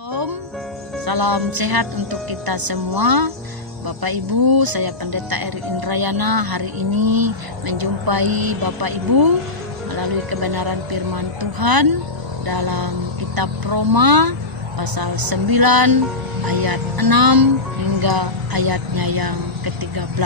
Shalom, salam sehat untuk kita semua. Bapak Ibu, saya Pendeta Eri Indrayana hari ini menjumpai Bapak Ibu melalui kebenaran firman Tuhan dalam kitab Roma pasal 9 ayat 6 hingga ayatnya yang ke-13.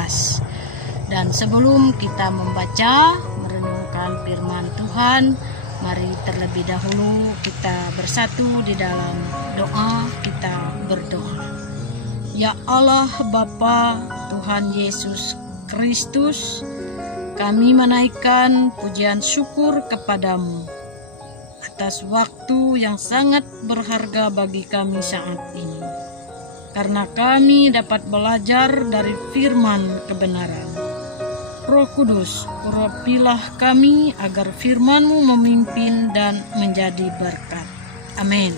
Dan sebelum kita membaca merenungkan firman Tuhan, mari terlebih dahulu kita bersatu di dalam doa. Kita berdoa. Ya Allah Bapa Tuhan Yesus Kristus, kami menaikkan pujian syukur kepadamu atas waktu yang sangat berharga bagi kami saat ini, karena kami dapat belajar dari firman kebenaran. Roh Kudus, urapilah kami agar firman-Mu memimpin dan menjadi berkat. Amin.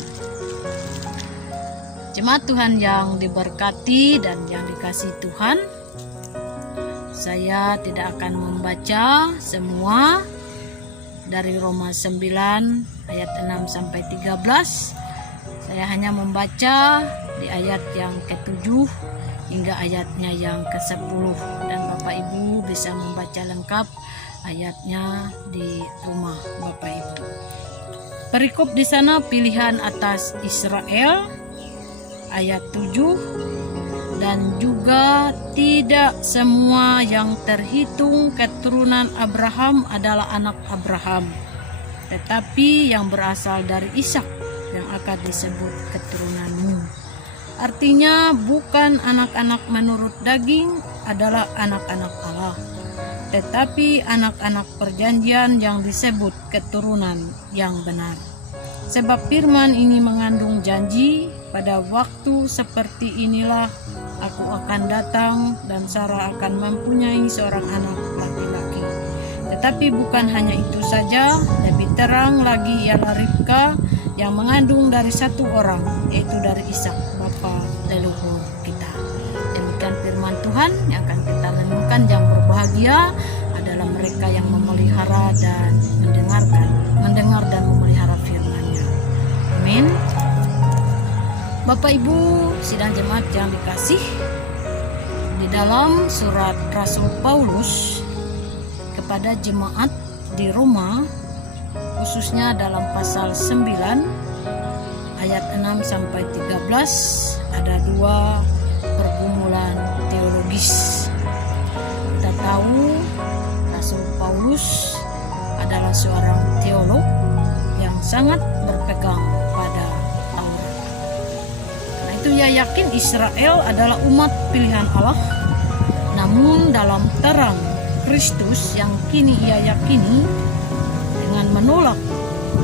Jemaat Tuhan yang diberkati dan yang dikasihi Tuhan, saya tidak akan membaca semua dari Roma 9 ayat 6 sampai 13. Saya hanya membaca di ayat yang ke-7 hingga ayatnya yang ke-10, dan Bapak Ibu bisa membaca lengkap ayatnya di rumah Bapak Ibu. Perikop di sana pilihan atas Israel ayat 7, dan juga tidak semua yang terhitung keturunan Abraham adalah anak Abraham, tetapi yang berasal dari Ishak yang akan disebut keturunanmu. Artinya bukan anak-anak menurut daging adalah anak-anak Allah, tetapi anak-anak perjanjian yang disebut keturunan yang benar. Sebab firman ini mengandung janji, pada waktu seperti inilah aku akan datang dan Sarah akan mempunyai seorang anak laki-laki. Tetapi bukan hanya itu saja, lebih terang lagi ialah Ribka yang mengandung dari satu orang, yaitu dari Ishak, bapa leluhur kita. Demikian firman Tuhan yang akan kita renungkan. Yang berbahagia adalah mereka yang memelihara dan mendengar dan memelihara firman-Nya. Amin. Bapak Ibu sidang jemaat yang dikasih, di dalam surat Rasul Paulus kepada jemaat di Roma, khususnya dalam pasal 9 ayat 6 sampai 13, ada dua pergumulan teologis. Kita tahu Rasul Paulus adalah seorang teolog yang sangat berpegang pada Taurat. Karena itu ia yakin Israel adalah umat pilihan Allah, namun dalam terang Kristus yang kini ia yakini, dengan menolak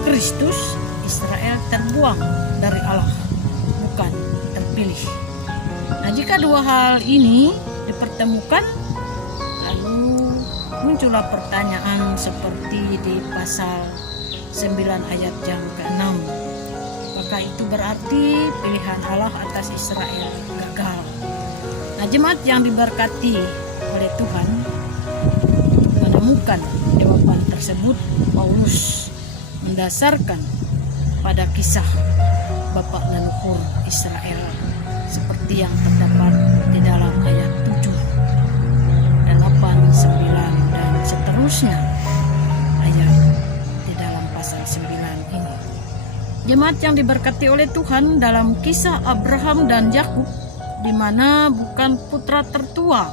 Kristus, Israel terbuang dari Allah, bukan terpilih. Nah, jika dua hal ini dipertemukan, lalu muncullah pertanyaan seperti di pasal 9 ayat yang ke-6. Apakah itu berarti pilihan Allah atas Israel gagal? Nah, jemaat yang diberkati oleh Tuhan, menemukan jawaban tersebut, Paulus mendasarkan pada kisah bapak leluhur Israel seperti yang terdapat di dalam ayat 7, 8, 9 dan seterusnya ayat di dalam pasal 9 ini. Jemaat yang diberkati oleh Tuhan, dalam kisah Abraham dan Yakub, di mana bukan putra tertua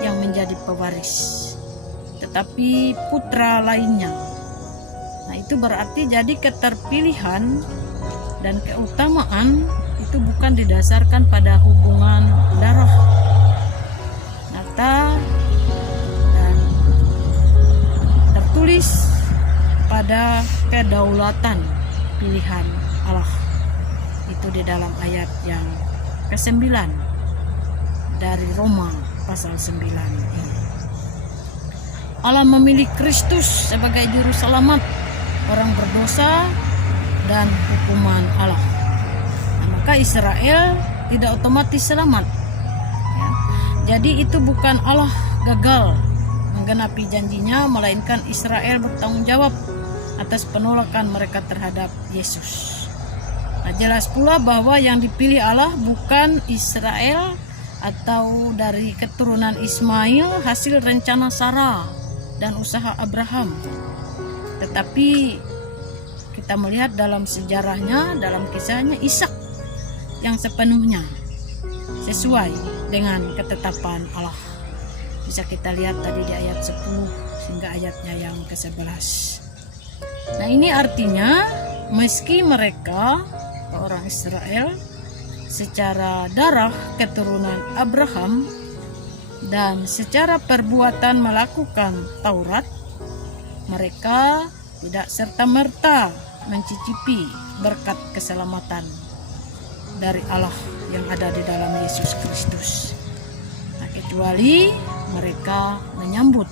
yang menjadi pewaris, tetapi putra lainnya. Nah, itu berarti jadi keterpilihan dan keutamaan itu bukan didasarkan pada hubungan darah, nyata dan tertulis pada kedaulatan pilihan Allah. Itu di dalam ayat yang ke-9 dari Roma pasal 9 ini. Allah memilih Kristus sebagai juru selamat orang berdosa dan hukuman Allah. Nah, maka Israel tidak otomatis selamat. Ya. Jadi itu bukan Allah gagal menggenapi janjinya, melainkan Israel bertanggung jawab atas penolakan mereka terhadap Yesus. Nah, Jelas pula bahwa yang dipilih Allah bukan Israel atau dari keturunan Ismail hasil rencana Sarah dan usaha Abraham. Tetapi kita melihat dalam sejarahnya, dalam kisahnya, Ishak yang sepenuhnya sesuai dengan ketetapan Allah. Bisa kita lihat tadi di ayat 10 hingga ayatnya yang ke-11. Nah, ini artinya meski mereka orang Israel secara darah keturunan Abraham dan secara perbuatan melakukan Taurat, mereka tidak serta-merta mencicipi berkat keselamatan dari Allah yang ada di dalam Yesus Kristus. Nah, kecuali mereka menyambut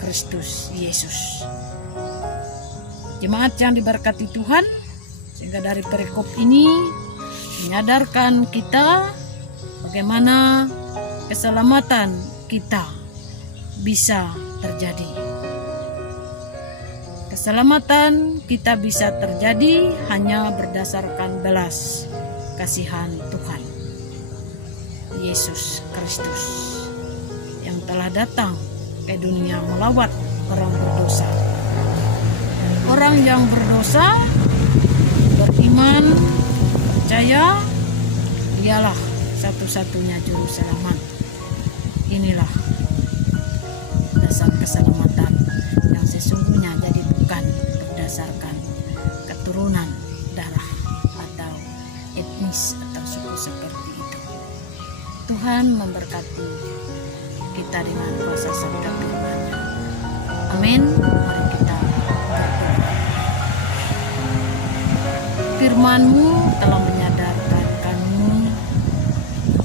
Kristus Yesus. Jemaat yang diberkati Tuhan, sehingga dari perikop ini menyadarkan kita bagaimana keselamatan kita bisa terjadi. Keselamatan kita bisa terjadi hanya berdasarkan belas kasihan Tuhan Yesus Kristus yang telah datang ke dunia melawat orang berdosa. Orang yang berdosa beriman, percaya, dialah satu-satunya juru selamat. Inilah dasar keselamatan yang sesungguhnya, jadi bukan berdasarkan keturunan darah atau etnis atau suku seperti itu. Tuhan memberkati kita dengan kuasa sabda firman-Nya. Amin. Mari kita berdoa. Firman-Mu telah menyadarkan kami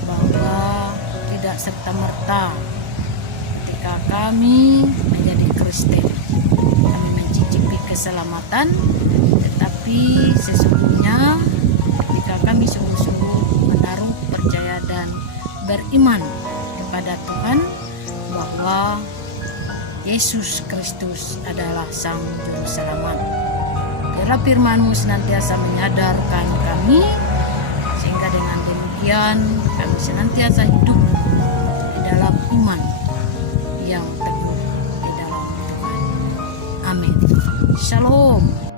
bahwa tidak serta-merta ketika kami menjadi Kristen kami mencicipi keselamatan, tetapi sesungguhnya ketika kami sungguh-sungguh menaruh percaya dan beriman kepada Tuhan bahwa Yesus Kristus adalah Sang Juru Selamat. Biarlah firman-Mu senantiasa menyadarkan kami, sehingga dengan demikian kami senantiasa hidup di dalam iman yang teguh di dalam Tuhan. Amin. Shalom.